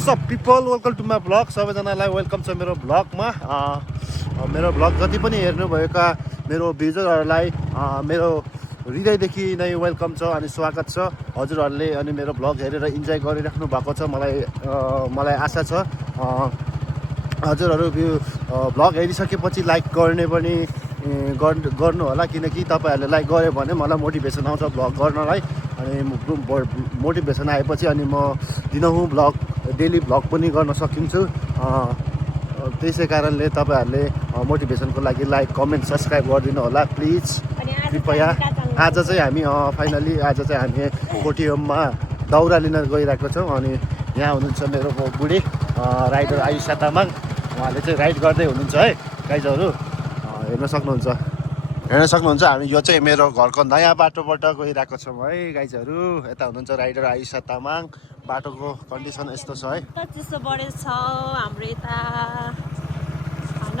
sub people welcome to my blog सबैजनालाई welcome छ मेरो ब्लगमा मेरो ब्लग जति पनि हेर्नुभएका मेरो भिजरहरूलाई मेरो हृदयदेखि नै वेलकम छ अनि स्वागत छ हजुरहरूले अनि मेरो ब्लग हेरेर इन्जोय गरिराख्नु भएको छ मलाई आशा छ हजुरहरू ब्लग हेरिसकेपछि लाइक गर्ने पनि गर्नु होला किनकि तपाईँहरूले लाइक गऱ्यो भने मलाई मोटिभेसन आउँछ ब्लग गर्नलाई अनि मोटिभेसन आएपछि अनि म दिनहुँ डेली ब्लग पनि गर्न सकिन्छु त्यसै कारणले तपाईँहरूले मोटिभेसनको लागि लाइक कमेन्ट सब्सक्राइब गरिदिनु होला प्लिज कृपया आज चाहिँ हामी फाइनली आज चाहिँ हामी कोटियममा दाउरा लिन गइरहेको छौँ अनि यहाँ हुनुहुन्छ मेरो बुढी राइडर आयुषा तामाङ उहाँले चाहिँ राइड गर्दै हुनुहुन्छ है गाइजहरू हेर्न सक्नुहुन्छ हामी यो चाहिँ मेरो घरको नयाँ बाटोबाट गइरहेको छौँ है गाइजहरू यता हुनुहुन्छ राइडर आयुषा तामाङ बाटोको कन्डिसन यस्तो छ है चिसो बढेको छ हाम्रो यता हैन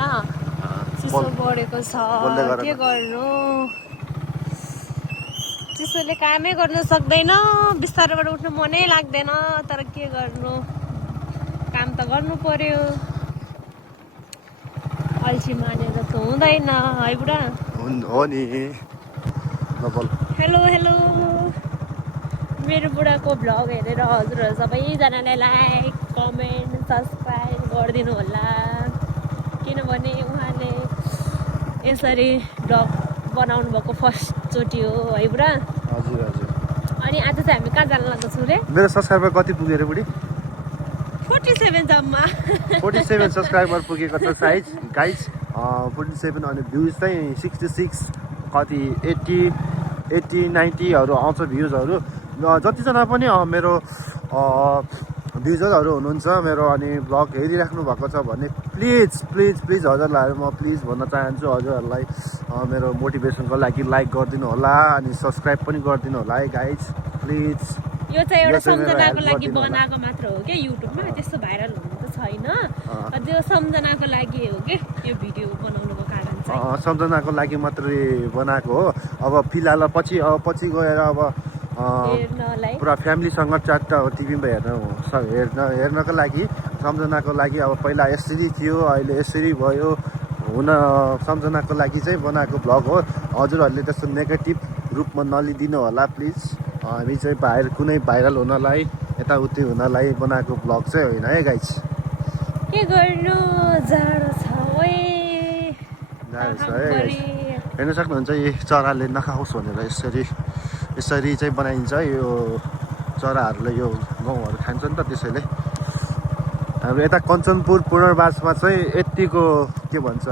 चिसो बढेको छ के गर्नु चिसोले कामै गर्न सक्दैन बिस्तारैबाट उठ्नु मनै लाग्दैन तर के गर्नु काम त गर्नु पर्यो अल्छी मानेर त हुँदैन है बुढा हो नि हेलो हेलो मेरो बुढाको भ्लग हेरेर हजुरहरू सबैजनाले लाइक कमेन्ट सब्सक्राइब गरिदिनु होला किनभने उहाँले यसरी भ्लग बनाउनु भएको फर्स्टचोटि हो है बुढा हजुर अनि आज चाहिँ हामी कहाँ जान लाग्दैछौँ रे मेरो सब्सक्राइबर कति पुग्यो रे बुढी 47 जम्मा 47 सब्सक्राइबर पुगेको छ गाइज 47 अनि भ्युज चाहिँ 66 कति 80 90हरू आउँछ भ्युजहरू जतिजना पनि मेरो भ्युजरहरू हुनुहुन्छ मेरो अनि ब्लग हेरिराख्नु भएको छ भने प्लिज हजुरलाई म प्लिज भन्न चाहन्छु हजुरहरूलाई मेरो मोटिभेसनको लागि लाइक गरिदिनु होला अनि सब्सक्राइब पनि गरिदिनु होला है गाइज प्लिज यो चाहिँ एउटा सम्झनाको लागि बनाएको मात्र हो के युट्युबमा त्यस्तो भाइरल हुनु त छैन त्यो सम्झनाको लागि हो के यो भिडियो बनाउनुको कारण चाहिँ सम्झनाको लागि मात्रै बनाएको हो अब फिलहाल पछि गएर अब पुरा फ्यामिलीसँग चारवटा टिभीमा हेर्नको लागि सम्झनाको लागि अब पहिला यसरी थियो अहिले यसरी भयो हुन सम्झनाको लागि चाहिँ बनाएको भ्लग हो हजुरहरूले त्यस्तो नेगेटिभ रूपमा नलिदिनु होला प्लिज हामी चाहिँ कुनै भाइरल हुनलाई यताउति हुनलाई बनाएको भ्लग चाहिँ होइन है गाइज के गर्नु जाडो छ हेर्न सक्नुहुन्छ यी चराले नखाओस् भनेर यसरी चाहिँ बनाइन्छ यो चराहरूले यो गहुँहरू खान्छ नि त त्यसैले हाम्रो यता कञ्चनपुर पुनर्वासमा चाहिँ यतिको के भन्छ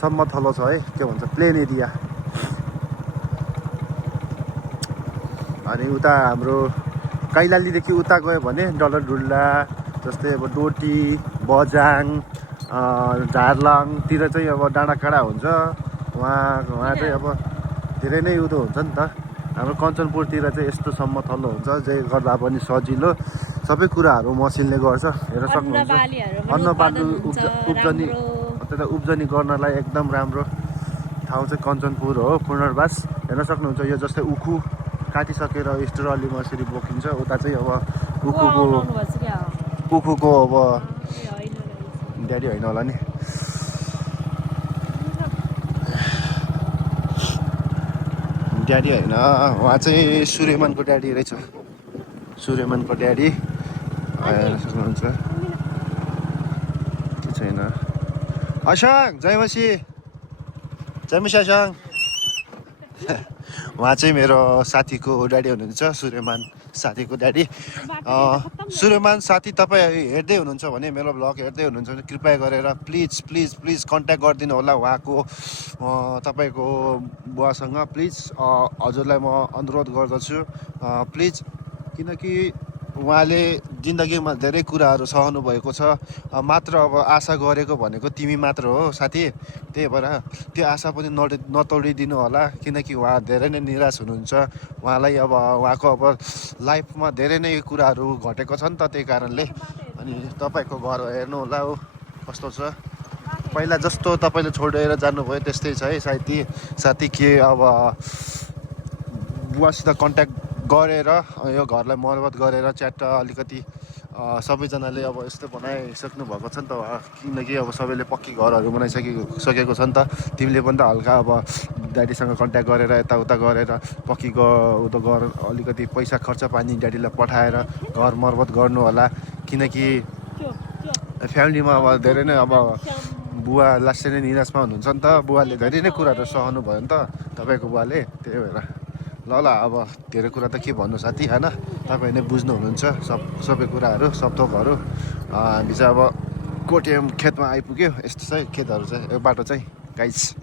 सम्म थलो छ है के भन्छ प्लेन एरिया अनि उता हाम्रो कैलालीदेखि उता गयो भने डलरडुल्ला जस्तै अब डोटी बजाङ झारलाङतिर चाहिँ अब डाँडाकाँडा हुन्छ वहाँ चाहिँ अब धेरै नै उदो हुन्छ नि त हाम्रो कञ्चनपुरतिर चाहिँ यस्तोसम्म थलो हुन्छ जे गर्दा पनि सजिलो सबै कुराहरू मसिनले गर्छ हेर्न सक्नुहुन्छ अन्नबाली उब्जनी गर्नलाई एकदम राम्रो ठाउँ चाहिँ कञ्चनपुर हो पुनर्वास हेर्न सक्नुहुन्छ यो जस्तै उखु काटिसकेर स्ट्रलीमा यसरी बोकिन्छ उता चाहिँ अब उखुको अब ड्याडी होइन होला नि ड्याडी होइन उहाँ चाहिँ सूर्यमानको ड्याडी रहेछ सूर्यमानको ड्याडी हेर्न सक्नुहुन्छ के छैन असाङ जयमसी असाङ उहाँ चाहिँ मेरो साथीको ड्याडी हुनुहुन्छ सूर्यमान साथीको ड्याडी सूर्यमान साथी तपाईँ हेर्दै हुनुहुन्छ भने मेरो ब्लग हेर्दै हुनुहुन्छ भने कृपया गरेर प्लिज कन्ट्याक्ट गरिदिनु होला उहाँको तपाईँको बुवासँग प्लिज हजुरलाई म अनुरोध गर्दछु प्लिज किनकि उहाँले जिन्दगीमा धेरै कुराहरू सहनु भएको छ मात्र अब आशा गरेको भनेको तिमी मात्र हो साथी त्यही भएर त्यो आशा पनि नतोडिदिनु होला किनकि उहाँ धेरै नै निराश हुनुहुन्छ उहाँलाई अब उहाँको अब लाइफमा धेरै नै कुराहरू घटेको छ नि त त्यही कारणले अनि तपाईँको घर हेर्नु होला हो कस्तो छ पहिला जस्तो तपाईँले छोडेर जानुभयो त्यस्तै छ है साथी के अब बुवासित कन्ट्याक्ट गरेर यो घरलाई मर्मत गरेर च्याट्ट अलिकति सबैजनाले अब यस्तो बनाइसक्नु भएको छ नि त किनकि अब सबैले पक्की घरहरू बनाइसकेको छ नि त तिमीले पनि त हल्का अब ड्याडीसँग कन्ट्याक्ट गरेर यताउता गरेर पक्की उता घर अलिकति पैसा खर्च पानी ड्याडीलाई पठाएर घर मर्मत गर्नु होला किनकि फ्यामिलीमा अब धेरै नै अब बुवा लास्टै नै निराशमा हुनुहुन्छ नि त बुवाले धेरै नै कुराहरू सहनु भयो नि त तपाईँको बुवाले त्यही भएर ल अब धेरै कुरा त के भन्नु साथी होइन तपाईँ नै बुझ्नु हुनुहुन्छ सबै कुराहरू सब थोकहरू हामी चाहिँ अब कोटिएम खेतमा आइपुग्यो यस्तो चाहिँ खेतहरू चाहिँ बाटो चाहिँ गाइस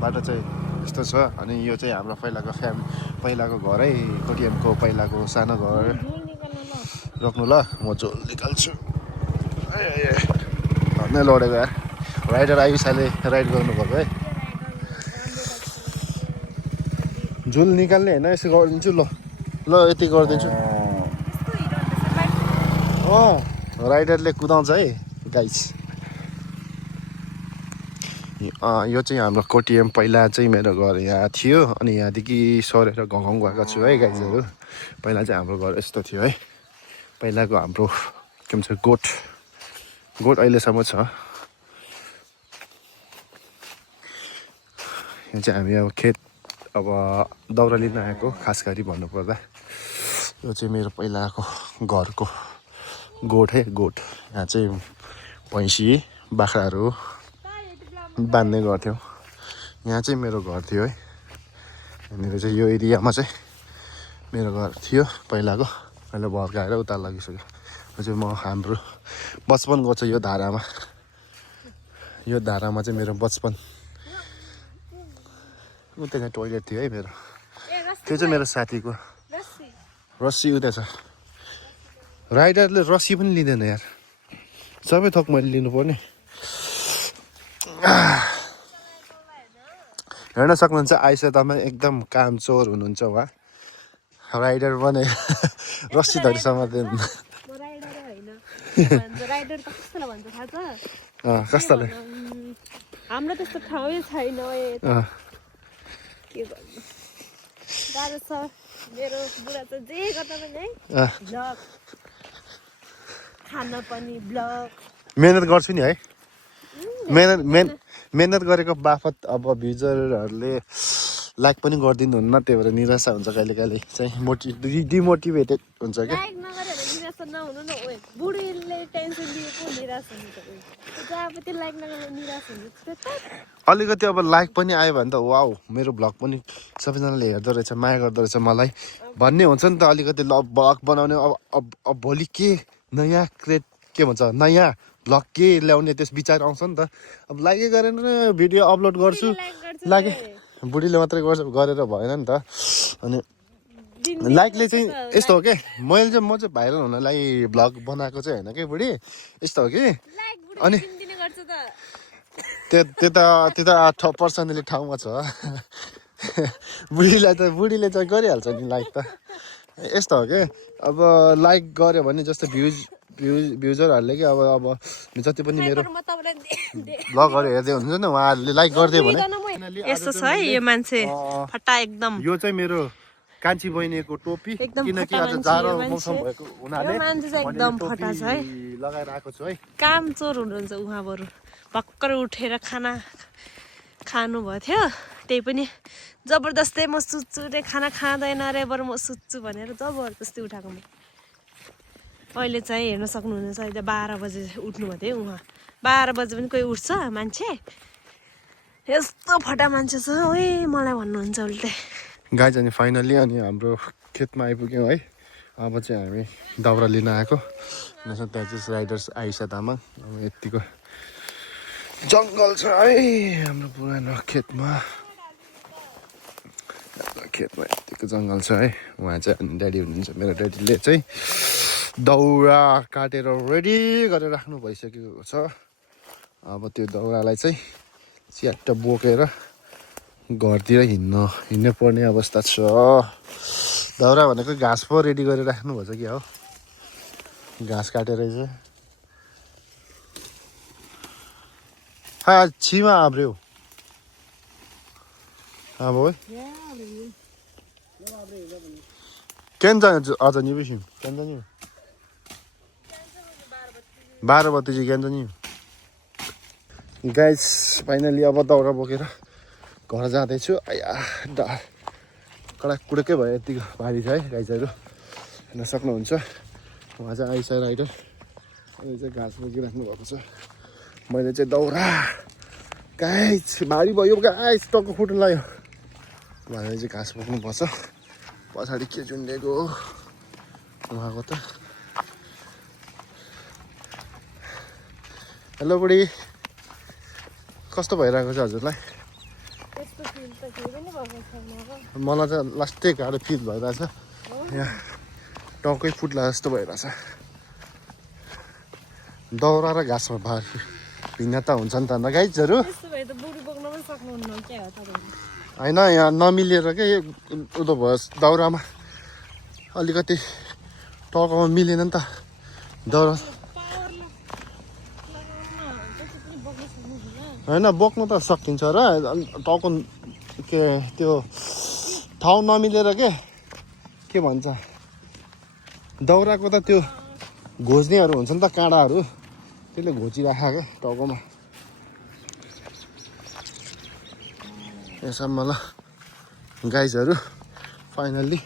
बाटो चाहिँ यस्तो छ अनि यो चाहिँ हाम्रो पहिलाको घरै कोटिएमको पहिलाको सानो घर रोक्नु ल म झोल निकाल्छु नै लडेको यार राइडर आयुषाले राइड गर्नुभएको है झुल निकाल्ने होइन यसो गरिदिन्छु ल यति गरिदिन्छु राइडरले कुदाउँछ है गाइस यो चाहिँ हाम्रो कोटिएम पहिला चाहिँ मेरो घर यहाँ थियो अनि यहाँदेखि सरेर गाउँ गएको छु है गाइजहरू पहिला चाहिँ हाम्रो घर यस्तो थियो है पहिलाको हाम्रो के भन्छ गोठ अहिलेसम्म छ यहाँ चाहिँ हामी अब खेत अब दाउरा लिन आएको खास गरी भन्नुपर्दा यो चाहिँ मेरो पहिलाको घरको गोठ यहाँ चाहिँ भैँसी बाख्राहरू बाँध्ने गर्थ्यौँ यहाँ चाहिँ मेरो घर थियो है यहाँनिर चाहिँ यो एरियामा चाहिँ मेरो घर थियो पहिलाको अहिले भर्काएर उता लगिसक्यो यो चाहिँ हाम्रो बचपन गएको छ यो धारामा चाहिँ मेरो बचपन उता चाहिँ टोइलेट थियो है मेरो त्यो चाहिँ मेरो साथीको रस्सी उता छ राइडरले रस्सी पनि लिँदैन यार सबै थोक मैले लिनुपर्ने हेर्न सक्नुहुन्छ आइसा तपाईँ एकदम कामचोर हुनुहुन्छ उहाँ राइडर पनि रस्सी धरी समात्दैन कस्तालाई हाम्रो त्यस्तो ठाउँै छैन के गर्नु गाह्रो छ मेरो बुढा त जे गर्दा पनि है ब्लग खाना पनि ब्लग मेहनत गर्छु नि है मेहनत गरेको बापत अब भ्युजरहरूले लाइक पनि गरिदिनुहुन्न त्यही भएर निराशा हुन्छ कहिले कहिले चाहिँ डिमोटिभेटेड हुन्छ क्या लाइक नगरेर निराशा नहुनु न ओए बुढीले टेन्सन दिएको निराश हुन्छ जब त्यो लाइक नगरेर निराश हुन्छ अलिकति अब लाइक पनि आयो भने त वाउ मेरो भ्लग पनि सबैजनाले हेर्दो रहेछ माया गर्दो रहेछ मलाई भन्ने हुन्छ नि त अलिकति भ्लग बनाउने अब भोलि के नयाँ के भन्छ नयाँ भ्लग के ल्याउने त्यस विचार आउँछ नि त अब लाइकै गरेर भिडियो अपलोड गर्छु लाइकै बुढीले मात्रै गरेर भएन नि त अनि लाइकले चाहिँ यस्तो हो कि म चाहिँ भाइरल हुनलाई भ्लग बनाएको चाहिँ होइन कि बुढी यस्तो हो कि अनि त्यो पर्सनली ठाउँमा छ बुढीले चाहिँ गरिहाल्छ नि लाइक त यस्तो हो कि अब लाइक गऱ्यो भने जस्तो भ्युजरहरूले कि अब जति पनि मेरो भ्लगहरू हेर्दै हुनुहुन्छ नि उहाँहरूले लाइक गरिदियो भने यस्तो छ है यो मान्छे फटा एकदम यो चाहिँ मेरो कान्छी बहिनीको टोपी किनकि आज जाडो मौसम भएको हुनाले मान्छे चाहिँ एकदम फटा छ है लगाएर आएको छु है कामचोर हुनुहुन्छ उहाँ बरु भर्खर उठेर खाना खानु भएको थियो त्यही पनि जबरजस्तै म सुत्छु रे खाना खाँदैन रे बरु म सुत्छु भनेर जबरजस्ती उठाएको म अहिले चाहिँ हेर्न सक्नुहुनेछ अहिले 12 बजे उठ्नु भयो थियो उहाँ 12 बजे पनि कोही उठ्छ मान्छे यस्तो फटा मान्छे छ ओए मलाई भन्नुहुन्छ उल्टे गाइज अनि फाइनली अनि हाम्रो खेतमा आइपुग्यौँ है अब चाहिँ हामी दाउरा लिन आएको त्यहाँ चाहिँ राइडर्स आइसा तामाङ अब यतिको जङ्गल छ है हाम्रो पुरानो खेतमा यतिको जङ्गल छ है उहाँ चाहिँ अनि ड्याडी हुनुहुन्छ मेरो ड्याडीले चाहिँ दाउरा काटेर रेडी गरेर राख्नु भइसकेको छ अब त्यो दाउरालाई चाहिँ च्याट्ट बोकेर घरतिर हिँड्नु पर्ने अवस्था छ दाउरा भनेको घाँस पो रेडी गरेर राख्नु भएछ कि हो घाँस काटेर चाहिँ छिमा आब्र्यो अब केन जाने अझ नि बेसी केन जाने 12 बत्ती ज्ञान नि गाइस फाइनली अब दाउरा बोकेर घर जाँदैछु आया कडा कुडकै भयो यतिको भारी छ है गाइसहरू हेर्न सक्नुहुन्छ उहाँ चाहिँ आइसा राइडर अहिले चाहिँ घाँस बोकिराख्नु भएको छ मैले चाहिँ दाउरा गाइस भारी भयो गाइस टक्क फुट्नु लाग्यो उहाँले चाहिँ घाँस बोक्नुपर्छ पछाडि के झुन्डेको उहाँको त हेलो बुढी कस्तो भइरहेको छ हजुरलाई मलाई चाहिँ लास्टै गाह्रो फिल भइरहेछ यहाँ टाउकै फुट्ला जस्तो भइरहेछ दाउरा र घाँसमा भारी भिन्नता हुन्छ नि त गाइजहरू होइन यहाँ नमिलेर के उदो भयो दाउरामा अलिकति टाउकोमा मिलेन नि त दाउरा होइन बोक्नु त सकिन्छ र टाउको के त्यो ठाउँ नमिलेर के भन्छ दाउराको त त्यो घोज्नेहरू हुन्छ नि त काँडाहरू त्यसले घोचिराखेको क्या टाउकोमा यसम्म ल गाइजहरू फाइनल्ली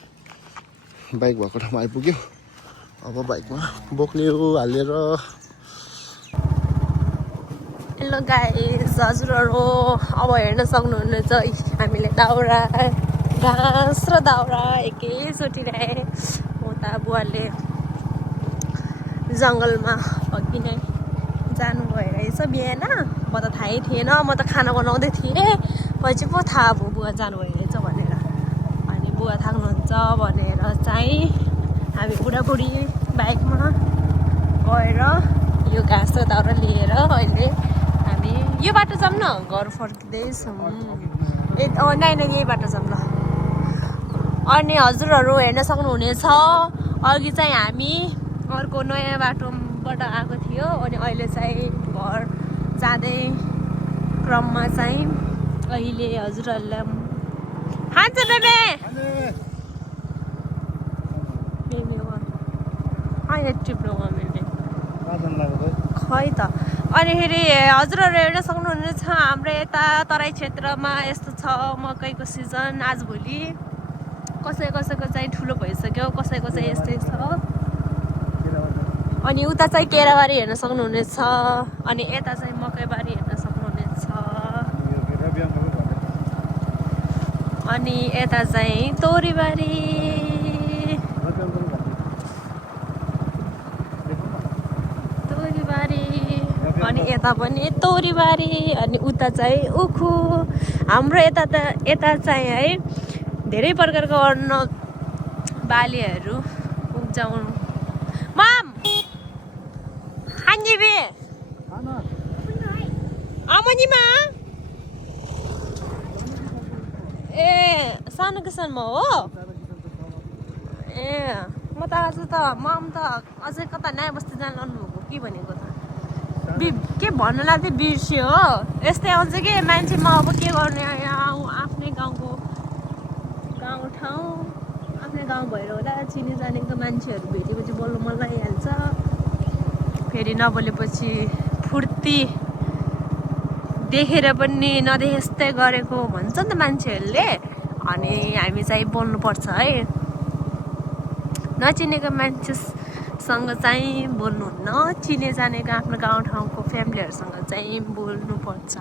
बाइक भएको ठाउँमा आइपुग्यो अब बाइकमा बोक्ने हालेर हेलो गाइस हजुरहरू अब हेर्न सक्नुहुनेछ हामीले दाउरा घाँस र दाउरा एकैचोटि ल्याए उता बुवाले जङ्गलमा अघि नै जानुभयो रहेछ बिहान म त थाहै थिएन म त खाना बनाउँदै थिएँ पछि पो थाहा भयो बुवा जानुभयो रहेछ भनेर अनि बुवा थाक्नुहुन्छ भनेर चाहिँ हामी बुढाबुढी बाइकमा गएर यो घाँस र दाउरा लिएर अहिले हामी यो बाटो जाऊँ न घर फर्किँदैछौँ नाइ यही बाटो जाऊँ ल अनि हजुरहरू हेर्न सक्नुहुनेछ अघि चाहिँ हामी अर्को नयाँ बाटोबाट आएको थियो अनि अहिले चाहिँ घर जाँदै क्रममा चाहिँ अहिले हजुरहरूलाई खान्छ बेबे टिप्नु बेबे खै त अनि फेरि हजुरहरू हेर्न सक्नुहुनेछ हाम्रो यता तराई क्षेत्रमा यस्तो छ मकैको सिजन आजभोलि कसैको चाहिँ ठुलो भइसक्यो कसैको चाहिँ यस्तै छ अनि उता चाहिँ केराबारी हेर्न सक्नुहुनेछ अनि यता चाहिँ मकैबारी हेर्न सक्नुहुनेछ अनि यता चाहिँ तोरीबारी अनि यता पनि तोरीबारी अनि उता चाहिँ उखु हाम्रो यता चाहिँ है धेरै प्रकारको अन्न बालीहरू उब्जाउनु माम हान्जिबे आमनीमा ए सानो किसानमा हो ए म त आज त माम त अझै कता नयाँ बस्ती जान लानुभएको के भनेको त के भन्नुलाई चाहिँ बिर्स्यो हो यस्तै आउँछ कि मान्छेमा अब के गर्ने यहाँ आफ्नै गाउँको गाउँठाउँ आफ्नै गाउँ भएर होला चिनी जानेको मान्छेहरू भेटेपछि बोल्नु मन लागिहाल्छ फेरि नबोलेपछि फुर्ती देखेर पनि नदेखे जस्तै गरेको भन्छ नि त मान्छेहरूले अनि हामी चाहिँ बोल्नुपर्छ है नचिनेको मान्छेसँग चाहिँ बोल्नुहुन्न चिने जानेको आफ्नो गाउँठाउँको फ्यामिलीहरूसँग चाहिँ बोल्नुपर्छ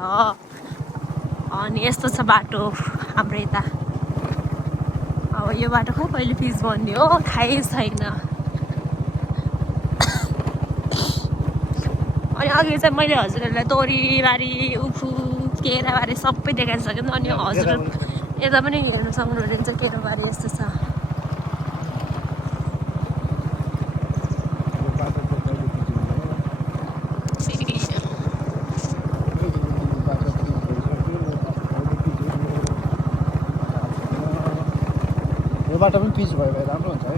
अनि यस्तो छ बाटो हाम्रो यता अब यो बाटो खै कहिले फिक्स बन्ने हो थाहै छैन अनि अघि चाहिँ मैले हजुरहरूलाई तोरीबारी उखु केराबारी सबै देखाइसकेँ नि अनि हजुर यता पनि हेर्नु सक्नुहुनेछ केराबारी यस्तो छ यो बाटो पनि पिच भयो भए राम्रो हुन्छ है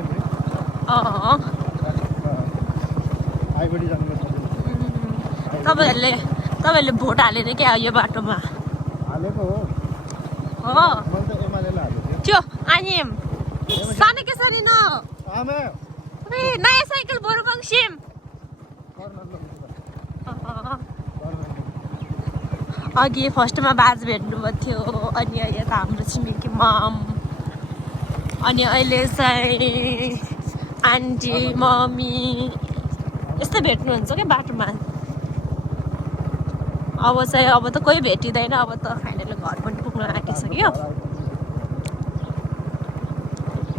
आइबडी जानु तपाईँहरूले भोट हालेर क्या यो बाटोमा हालेको हो मैले त एमआलएलाई हालेको थियो अनि सानो के सानो न आमा नयाँ साइकल बरु बङ्सिम अघि फर्स्टमा बाज भेट्नुभएको थियो अनि अहिले त हाम्रो छिमेकी मम अनि अहिले चाहिँ आन्टी मम्मी यस्तै भेट्नुहुन्छ क्या बाटोमा अब त कोही भेटिँदैन अब त फाइनली घर पनि पुग्न आँटिसक्यो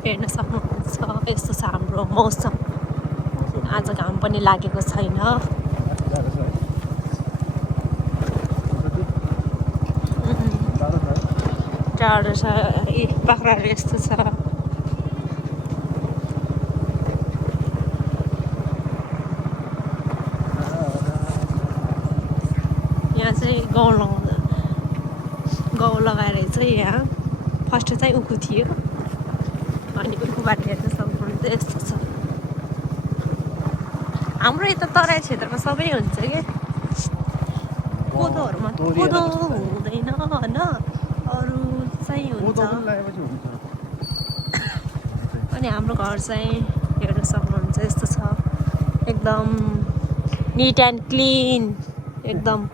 हेर्न सक्नुहुन्छ यस्तो छ हाम्रो मौसम आज घाम पनि लागेको छैन टाढो छ बाख्राहरू यस्तो छ यहाँ चाहिँ गहुँ लगाएर चाहिँ यहाँ फर्स्ट चाहिँ उखु थियो अनि उखुबाट हेर्न सक्नुहुन्छ यस्तो छ हाम्रो यता तराई क्षेत्रमा सबै हुन्छ क्या कोदोहरूमा कोदो हुँदैन होइन अरू चाहिँ हुन्छ अनि हाम्रो घर चाहिँ हेर्न सक्नुहुन्छ यस्तो छ एकदम निट एन्ड क्लिन एकदम